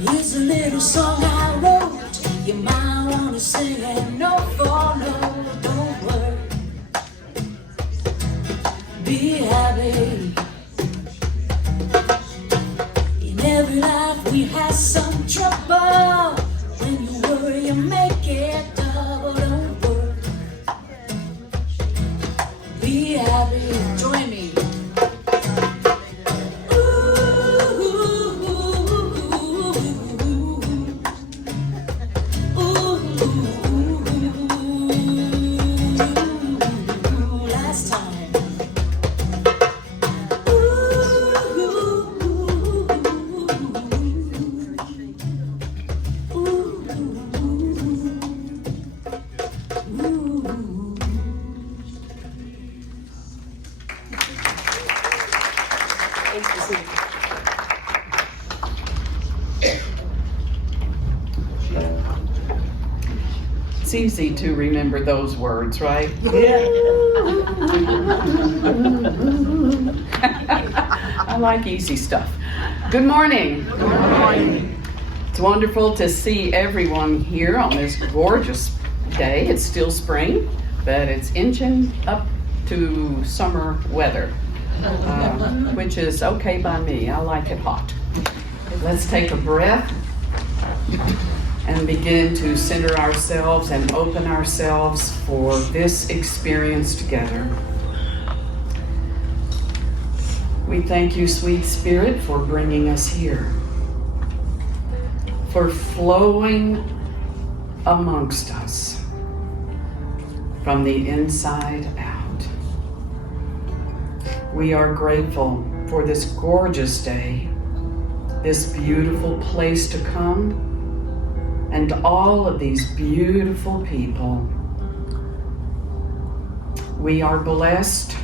Here's a little song I wrote. You might want to sing it note for note. Don't worry, be happy. In every life we have some trouble. When you worry, you make it double. Don't worry, be happy. Join me. It's easy to remember those words, right? Yeah. I like easy stuff. Good morning. Good morning. It's wonderful to see everyone here on this gorgeous day. It's still spring, but it's inching up to summer weather, which is okay by me. I like it hot. Let's take a breath and begin to center ourselves and open ourselves for this experience together. We thank you, sweet Spirit, for bringing us here, for flowing amongst us from the inside out. We are grateful for this gorgeous day, this beautiful place to come, and all of these beautiful people. We are blessed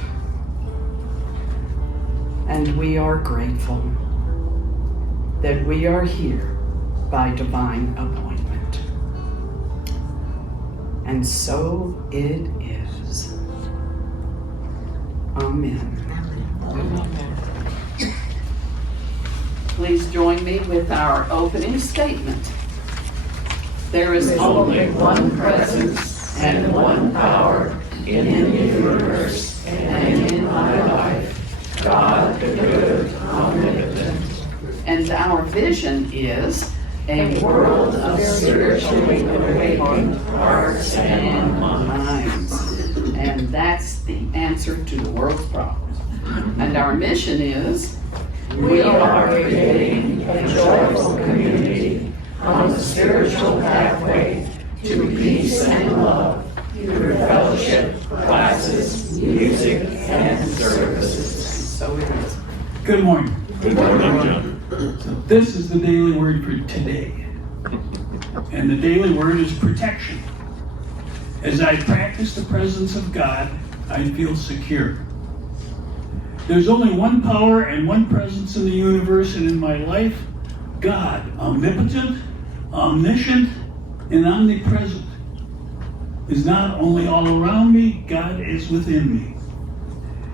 and we are grateful that we are here by divine appointment. And so it is. Amen. Please join me with our opening statement. There is only one presence and one power in the universe and in my life, God the good, omnipotent. And our vision is a world of spiritually awakened hearts and minds. And that's the answer to the world's problems. And our mission is, we are creating a joyful community on the spiritual pathway to peace and love through fellowship, classes, music, and services. So it is. Good morning. Good morning, John. So this is the daily word for today. And the daily word is protection. As I practice the presence of God, I feel secure. There's only one power and one presence in the universe and in my life, God, omnipotent, omniscient, and omnipresent, is not only all around me, God is within me.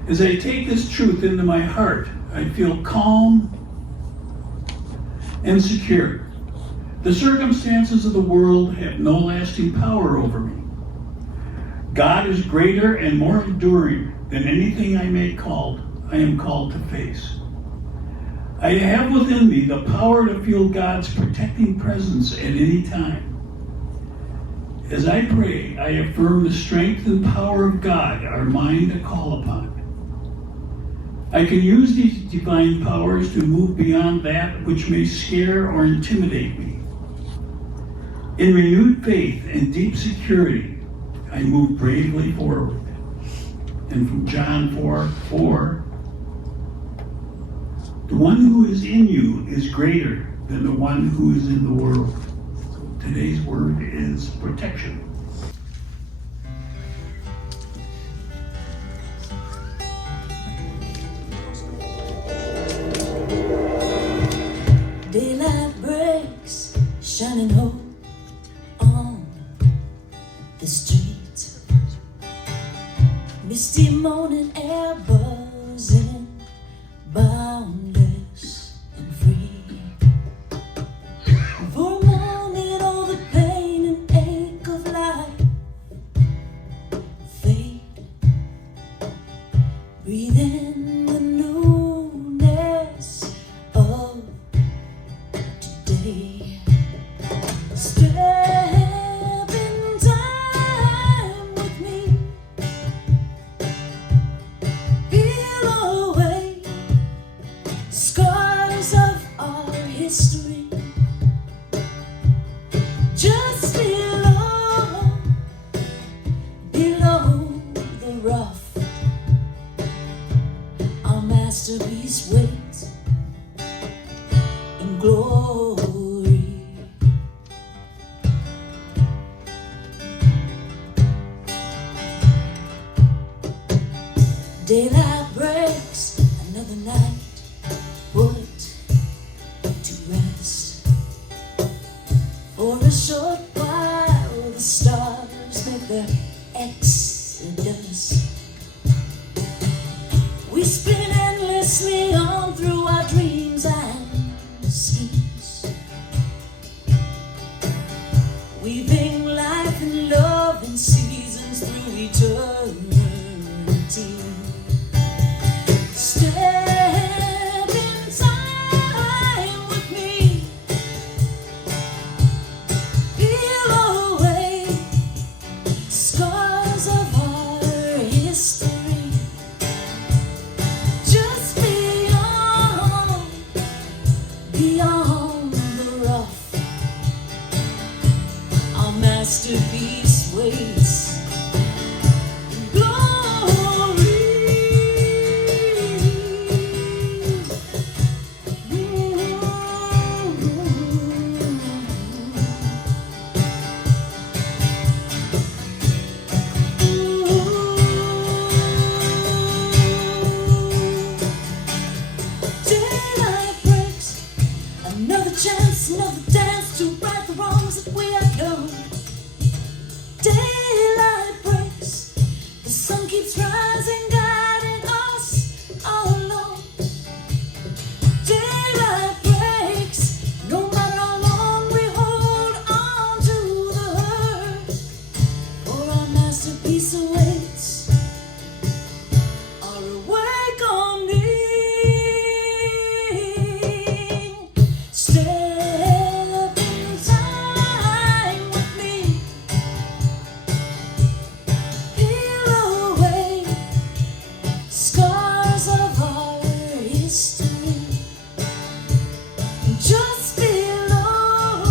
As I take this truth into my heart, I feel calm and secure. The circumstances of the world have no lasting power over me. God is greater and more enduring than anything I am called to face. I have within me the power to feel God's protecting presence at any time. As I pray, I affirm the strength and power of God, our mind to call upon. I can use these divine powers to move beyond that which may scare or intimidate me. In renewed faith and deep security, I move bravely forward. And from John 4:4, the one who is in you is greater than the one who is in the world. So today's word is protection. Daylight breaks, shining hope on the street. Misty morning air buzzing, boundless and free. say, step in time with me, peel away scars of our history, just below the rough. Our masterpiece waits in glory. Daylight breaks, another night put to rest. For a short while the stars make their exodus. We spin endlessly on through our dreams and schemes, weaving life and love and seasons through eternity. Step in time with me, peel away scars of our history, just beyond the rough. Our masterpiece waits in glory. Daylight breaks, another chance, another dance to right the wrongs that we have done. Daylight breaks, the sun keeps rising, guiding us all along. Daylight breaks, no matter how long we hold on to the hurt, for our masterpiece awaits our awakening. Step in time with me, peel away scars of our history, just below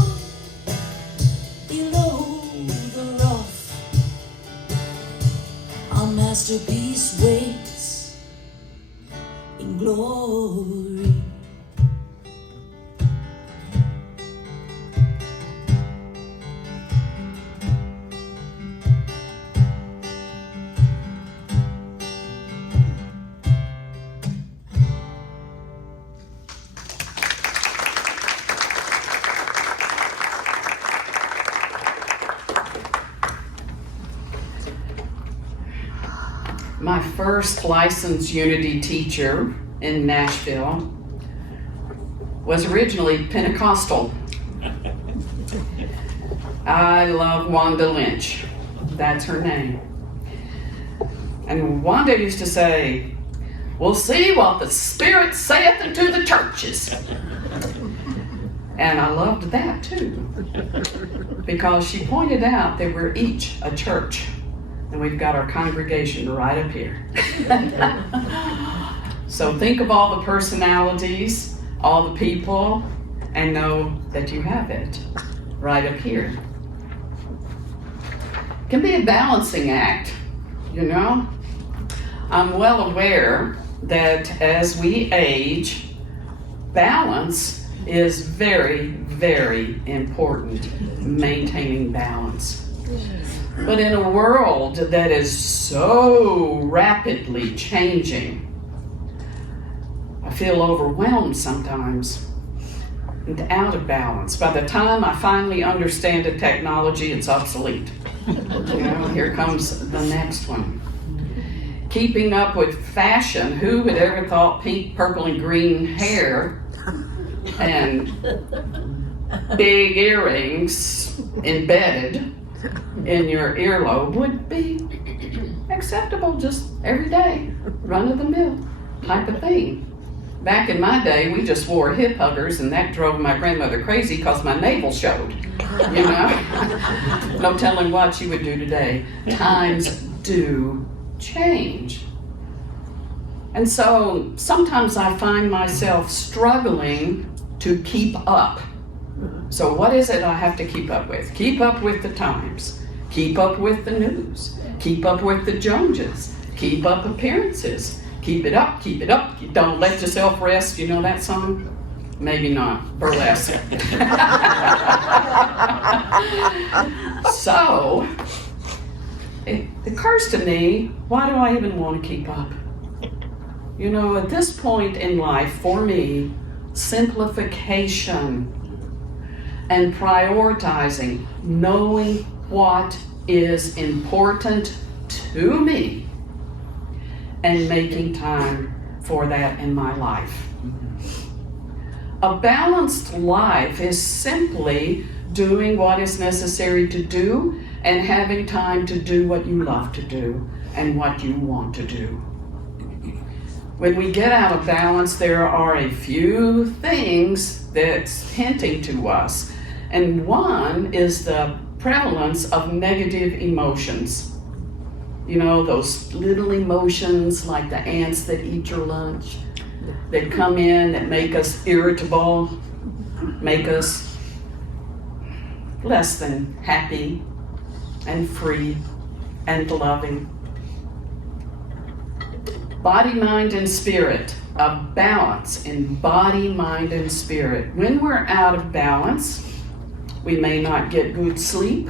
the rough. Our masterpiece waits in glory. My first licensed Unity teacher in Nashville was originally Pentecostal. I love Wanda Lynch. That's her name. And Wanda used to say, "We'll see what the Spirit saith unto the churches." And I loved that too, because she pointed out that we're each a church. And we've got our congregation right up here. So think of all the personalities, all the people, and know that you have it right up here. It can be a balancing act, you know? I'm well aware that as we age, balance is very, very important, maintaining balance. But in a world that is so rapidly changing, I feel overwhelmed sometimes and out of balance. By the time I finally understand the technology, it's obsolete. You know, here comes the next one. Keeping up with fashion. Who would ever thought pink, purple, and green hair and big earrings embedded in your earlobe would be acceptable just every day, run of the mill type of thing. Back in my day, we just wore hip huggers, and that drove my grandmother crazy because my navel showed, you know? No telling what she would do today. Times do change. And so sometimes I find myself struggling to keep up. So what is it I have to keep up with? Keep up with the times. Keep up with the news. Keep up with the Joneses. Keep up appearances. Keep it up, keep it up. Don't let yourself rest. You know that song? Maybe not. Burlesque. So, it occurs to me, why do I even want to keep up? You know, at this point in life, for me, simplification and prioritizing, knowing what is important to me, and making time for that in my life. A balanced life is simply doing what is necessary to do and having time to do what you love to do and what you want to do. When we get out of balance, there are a few things that's hinting to us. And one is the prevalence of negative emotions. You know, those little emotions like the ants that eat your lunch, that come in, that make us irritable, make us less than happy and free and loving. Body, mind, and spirit. A balance in body, mind, and spirit. When we're out of balance, we may not get good sleep.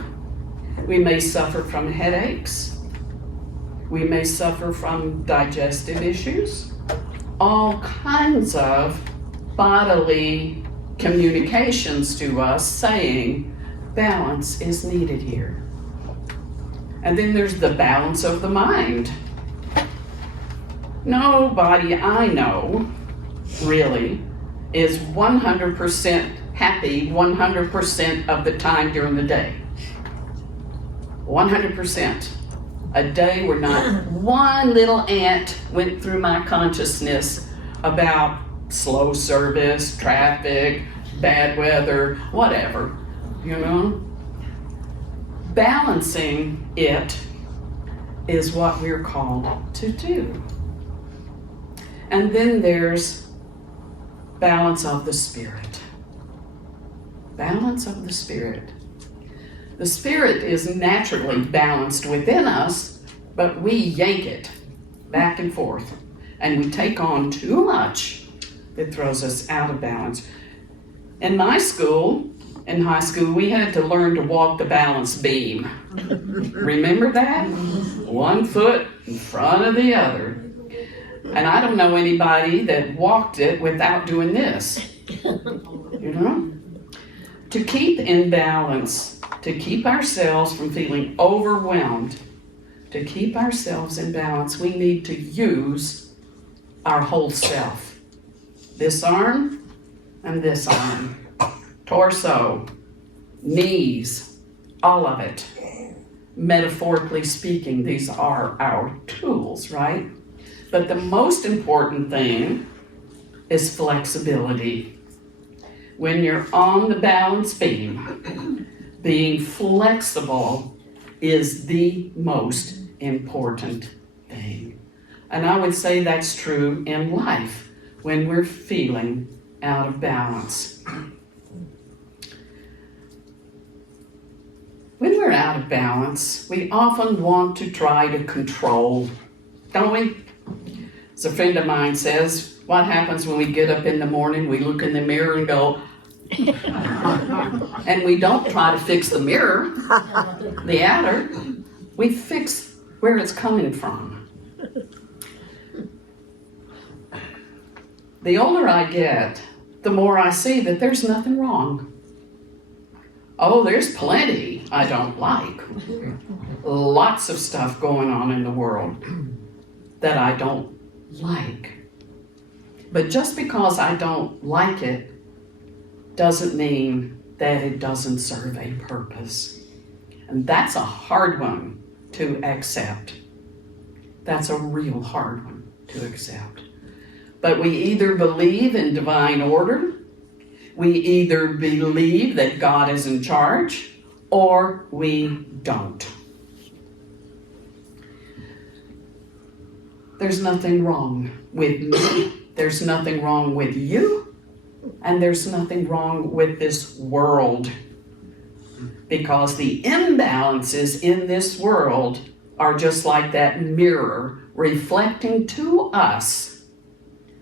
We may suffer from headaches. We may suffer from digestive issues. All kinds of bodily communications to us saying balance is needed here. And then there's the balance of the mind. Nobody I know really is 100% happy 100% of the time during the day. 100%. A day where not one little ant went through my consciousness about slow service, traffic, bad weather, whatever, you know? Balancing it is what we're called to do. And then there's balance of the spirit. Balance of the spirit. The spirit is naturally balanced within us, but we yank it back and forth. And we take on too much that throws us out of balance. In high school, we had to learn to walk the balance beam. Remember that? One foot in front of the other. And I don't know anybody that walked it without doing this. You know? To keep in balance, to keep ourselves from feeling overwhelmed, to keep ourselves in balance, we need to use our whole self. This arm and this arm. Torso, knees, all of it. Metaphorically speaking, these are our tools, right? But the most important thing is flexibility. When you're on the balance beam, being flexible is the most important thing. And I would say that's true in life when we're feeling out of balance. When we're out of balance, we often want to try to control, don't we? As a friend of mine says, what happens when we get up in the morning, we look in the mirror and go, and we don't try to fix the mirror, the outer, we fix where it's coming from. The older I get, the more I see that there's nothing wrong. Oh, there's plenty I don't like. Lots of stuff going on in the world that I don't like. But just because I don't like it doesn't mean that it doesn't serve a purpose. And that's a hard one to accept. That's a real hard one to accept. But we either believe in divine order, we either believe that God is in charge, or we don't. There's nothing wrong with me, there's nothing wrong with you, and there's nothing wrong with this world. Because the imbalances in this world are just like that mirror reflecting to us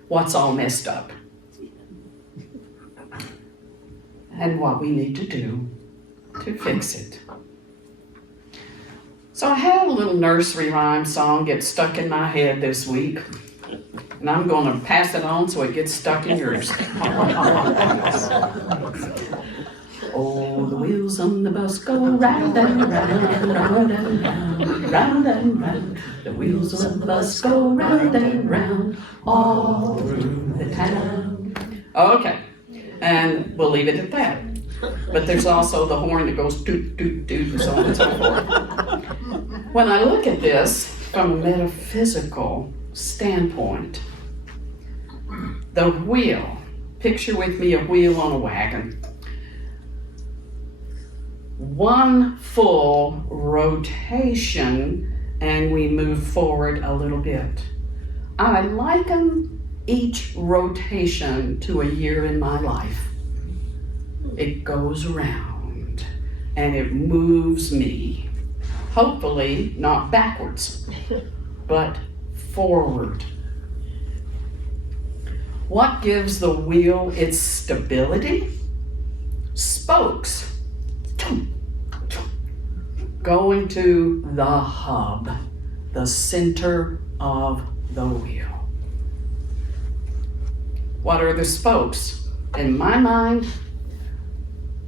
what's all messed up and what we need to do to fix it. So I had a little nursery rhyme song get stuck in my head this week, and I'm going to pass it on so it gets stuck in yours. Oh, the wheels on the bus go round and round, round and round, round and round. The wheels on the bus go round and round, all through the town. Okay, and we'll leave it at that. But there's also the horn that goes toot, toot, toot, and so on and so forth. When I look at this from a metaphysical standpoint, the wheel, picture with me a wheel on a wagon. One full rotation and we move forward a little bit. I liken each rotation to a year in my life. It goes around and it moves me, hopefully not backwards, but forward. What gives the wheel its stability? Spokes. Going to the hub, the center of the wheel. What are the spokes? In my mind,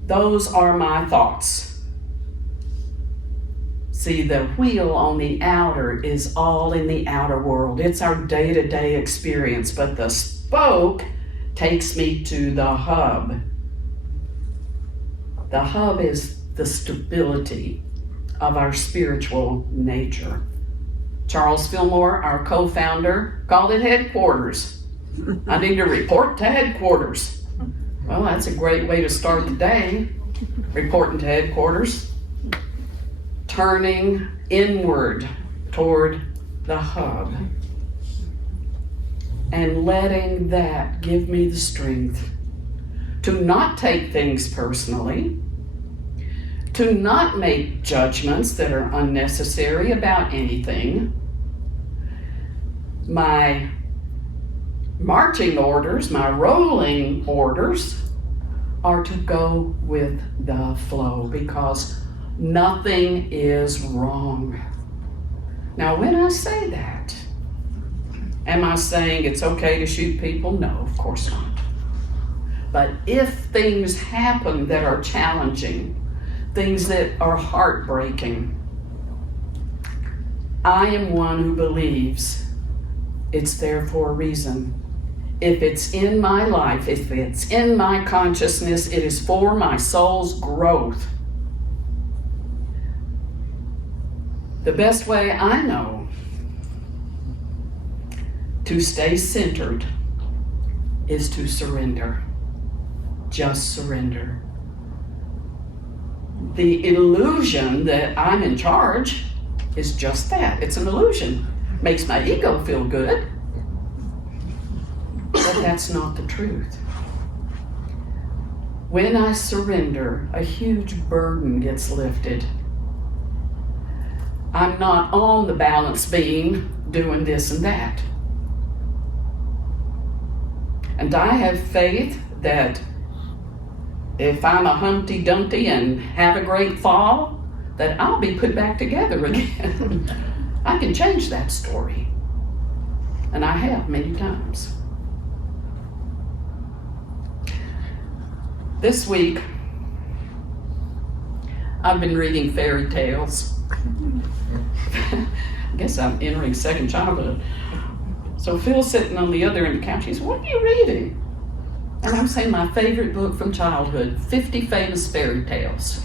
those are my thoughts. See, the wheel on the outer is all in the outer world. It's our day-to-day experience, but the spoke takes me to the hub. The hub is the stability of our spiritual nature. Charles Fillmore, our co-founder, called it headquarters. I need to report to headquarters. Well, that's a great way to start the day, reporting to headquarters. Turning inward toward the hub and letting that give me the strength to not take things personally, to not make judgments that are unnecessary about anything. My marching orders, my rolling orders, are to go with the flow because nothing is wrong. Now, when I say that, am I saying it's okay to shoot people? No, of course not. But if things happen that are challenging, things that are heartbreaking, I am one who believes it's there for a reason. If it's in my life, if it's in my consciousness, it is for my soul's growth. The best way I know to stay centered is to surrender. Just surrender. The illusion that I'm in charge is just that. It's an illusion. Makes my ego feel good, but that's not the truth. When I surrender, a huge burden gets lifted. I'm not on the balance beam doing this and that. And I have faith that if I'm a Humpty Dumpty and have a great fall, that I'll be put back together again. I can change that story. And I have many times. This week, I've been reading fairy tales. I guess I'm entering second childhood. So Phil's sitting on the other end of the couch. He said, "What are you reading?" And I'm saying my favorite book from childhood, 50 Famous Fairy Tales.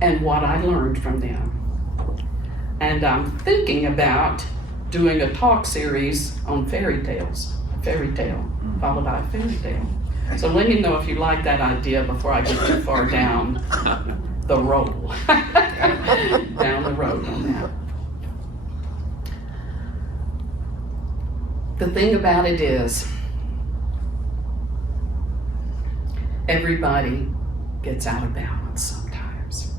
And what I learned from them. And I'm thinking about doing a talk series on fairy tales, a fairy tale followed by a fairy tale. So let me know if you like that idea before I get too far down the road. Down the road on that. The thing about it is, everybody gets out of balance sometimes.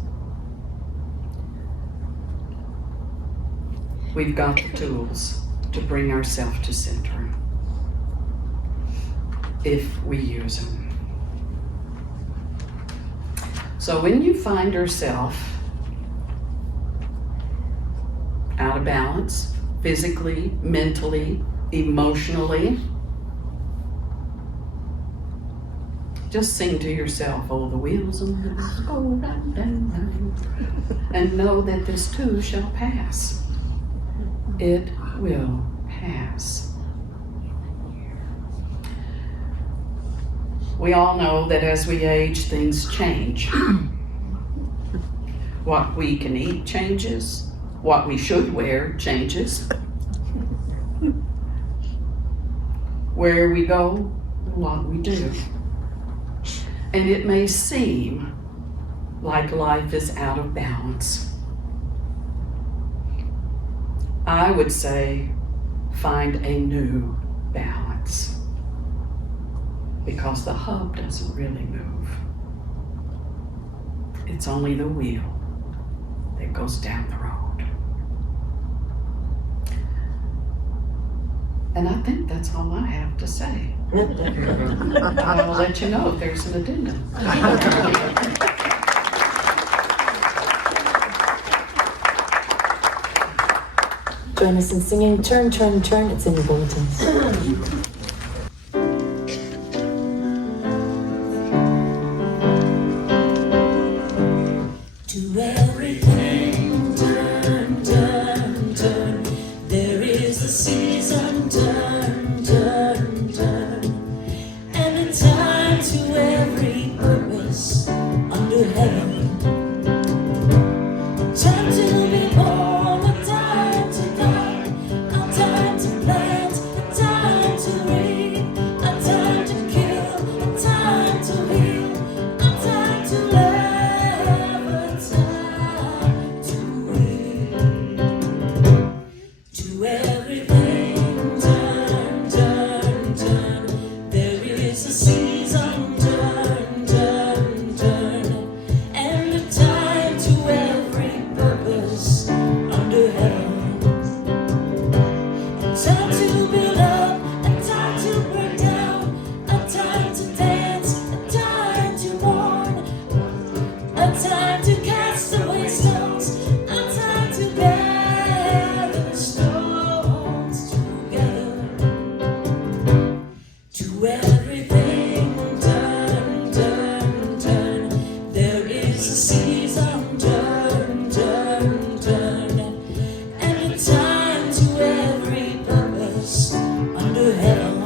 We've got the tools to bring ourselves to center if we use them. So when you find yourself out of balance, physically, mentally, emotionally, just sing to yourself, oh, the wheels on the bus go round and round, and know that this too shall pass. It will pass. We all know that as we age, things change. What we can eat changes. What we should wear changes. Where we go, what we do. And it may seem like life is out of balance. I would say find a new balance, because the hub doesn't really move. It's only the wheel that goes down the road. And I think that's all I have to say. I'll let you know if there's an addendum. Join us in singing Turn, Turn, Turn. It's in your bulletins. To everything, turn, turn, turn. There is a season, turn, turn, turn. And a time to every purpose under heaven. Time to be born, a time to die, a time to plant, a time to reap, a time to kill, a time to heal, a time to live, a time to reap. To everything, turn, turn, turn. There is a season, turn, turn, turn. And a time to every purpose under heaven. A time to build up, a time to break down, a time to dance, a time to mourn, a time to cast away stones, a time to gather stones together. To everything, turn, turn, turn. There is a season, turn, turn, turn. And a time to every purpose under heaven.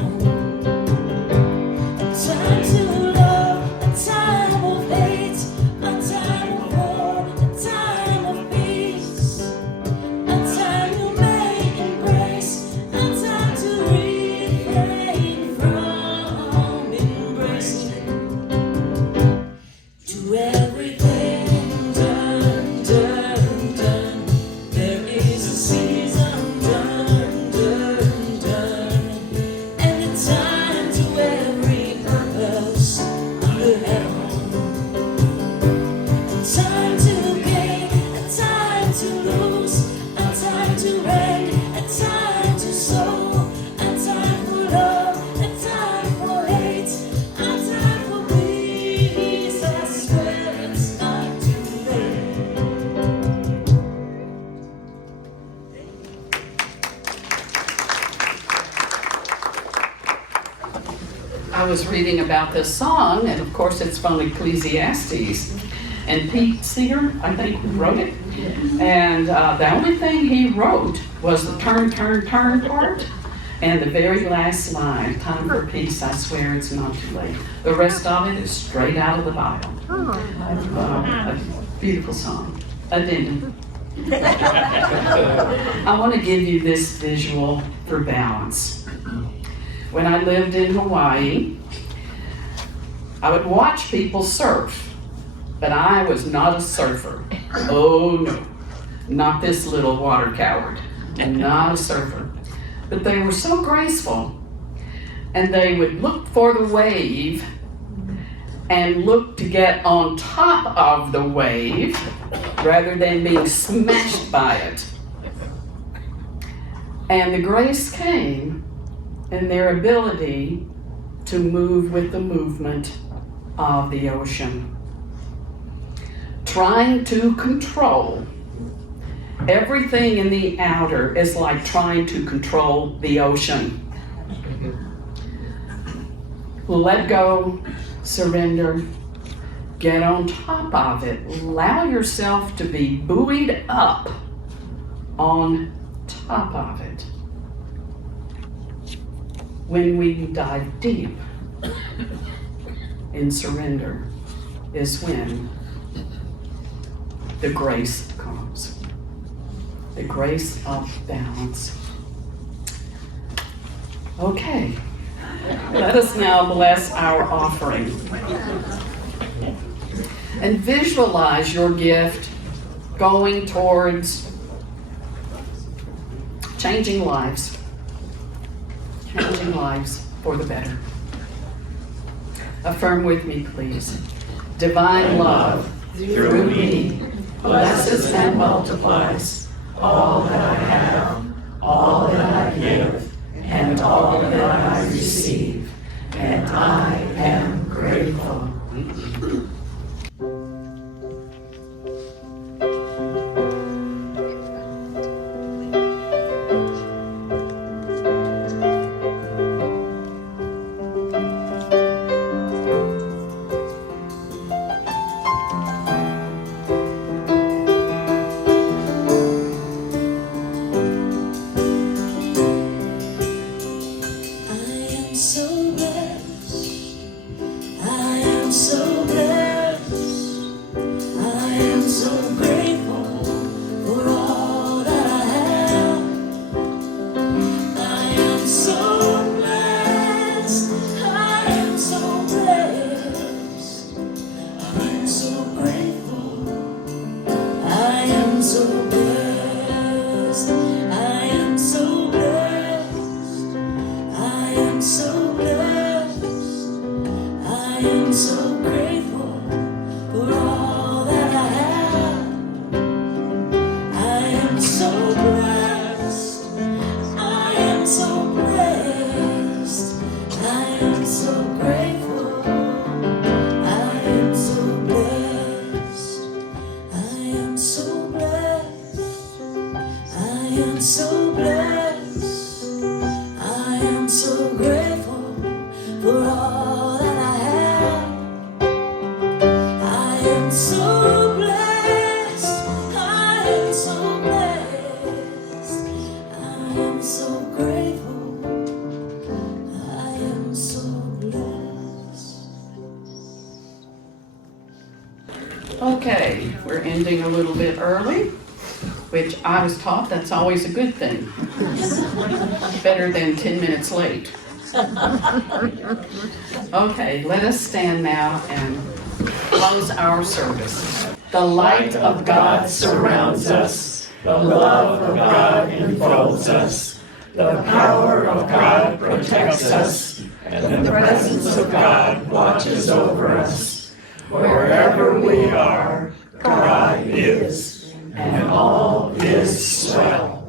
A time to love, a time of hate, a time of war, a time of peace, a time to make embrace, a time to refrain from embracing. To everything, turn, turn, turn. There is a season, turn, turn, turn. And a time to every purpose under heaven. A time to gain, a time to lose, a time to reign, a time to sow, a time for love, a time for hate, a time for peace. I swear it's not too late. I was reading about this song, and of course it's from Ecclesiastes. And Pete Seeger, I think, wrote it. And the only thing he wrote was the turn, turn, turn part. And the very last line, time for peace, I swear it's not too late. The rest of it is straight out of the Bible. A beautiful song. Addendum. I want to give you this visual for balance. When I lived in Hawaii, I would watch people surf, but I was not a surfer. Oh no, not this little water coward, and not a surfer. But they were so graceful, and they would look for the wave and look to get on top of the wave rather than being smashed by it. And the grace came in their ability to move with the movement of the ocean. Trying to control everything in the outer is like trying to control the ocean. Let go, surrender, get on top of it. Allow yourself to be buoyed up on top of it. When we dive deep in surrender is when the grace comes. The grace of balance. Okay, let us now bless our offering. And visualize your gift going towards changing lives for the better. Affirm with me, please. Divine love through me blesses and multiplies all that I have, all that I give, and all that I receive, and I am grateful. Okay, we're ending a little bit early, which I was taught that's always a good thing. Better than 10 minutes late. Okay, let us stand now and close our service. The light of God surrounds us. The love of God enfolds us. The power of God protects us. And the presence of God watches over us. Wherever we are, God is, and all is well.